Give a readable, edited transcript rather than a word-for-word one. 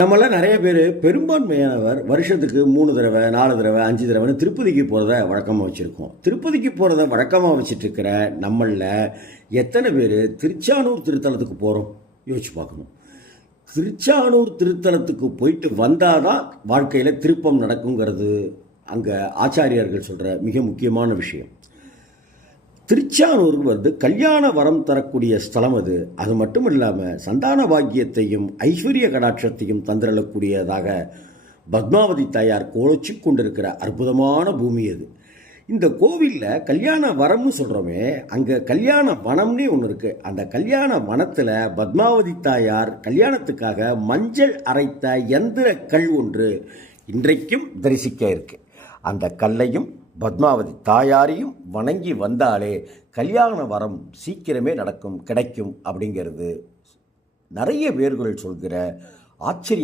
நம்மளாம் நிறைய பேர் பெரும்பான்மையானவர் வருஷத்துக்கு 3 தடவை 4 தடவை 5 தடவைன்னு திருப்பதிக்கு போகிறத வழக்கமாக வச்சுருக்கோம். திருப்பதிக்கு போகிறத வழக்கமாக வச்சுட்டு இருக்கிற நம்மளில் எத்தனை பேர் திருச்சானூர் திருத்தலத்துக்கு போகிறோம் யோசிச்சு பார்க்கணும். திருச்சானூர் திருத்தலத்துக்கு போயிட்டு வந்தால் தான் வாழ்க்கையில் திருப்பம் நடக்குங்கிறது அங்கே ஆச்சாரியர்கள் சொல்கிற மிக முக்கியமான விஷயம். திருச்சானூர் கல்யாண வரம் தரக்கூடிய ஸ்தலம் அது. அது மட்டும் இல்லாமல் சந்தான பாக்கியத்தையும் ஐஸ்வர்ய கடாட்சத்தையும் தந்திரக்கூடியதாக பத்மாவதி தாயார் கோலச்சு கொண்டிருக்கிற அற்புதமான பூமி அது. இந்த கோவிலில் கல்யாண வரம்னு சொல்கிறோமே, அங்கே கல்யாண வனம்னே ஒன்று இருக்குது. அந்த கல்யாண வனத்தில் பத்மாவதி தாயார் கல்யாணத்துக்காக மஞ்சள் அரைத்த எந்திர கல் ஒன்று இன்றைக்கும் தரிசிக்க இருக்கு. அந்த கல்லையும் பத்மாவதி தாயாரையும் வணங்கி வந்தாலே கல்யாண வரம் சீக்கிரமே கிடைக்கும் அப்படிங்கிறது நிறைய பேர்கள் சொல்கிற ஆச்சரிய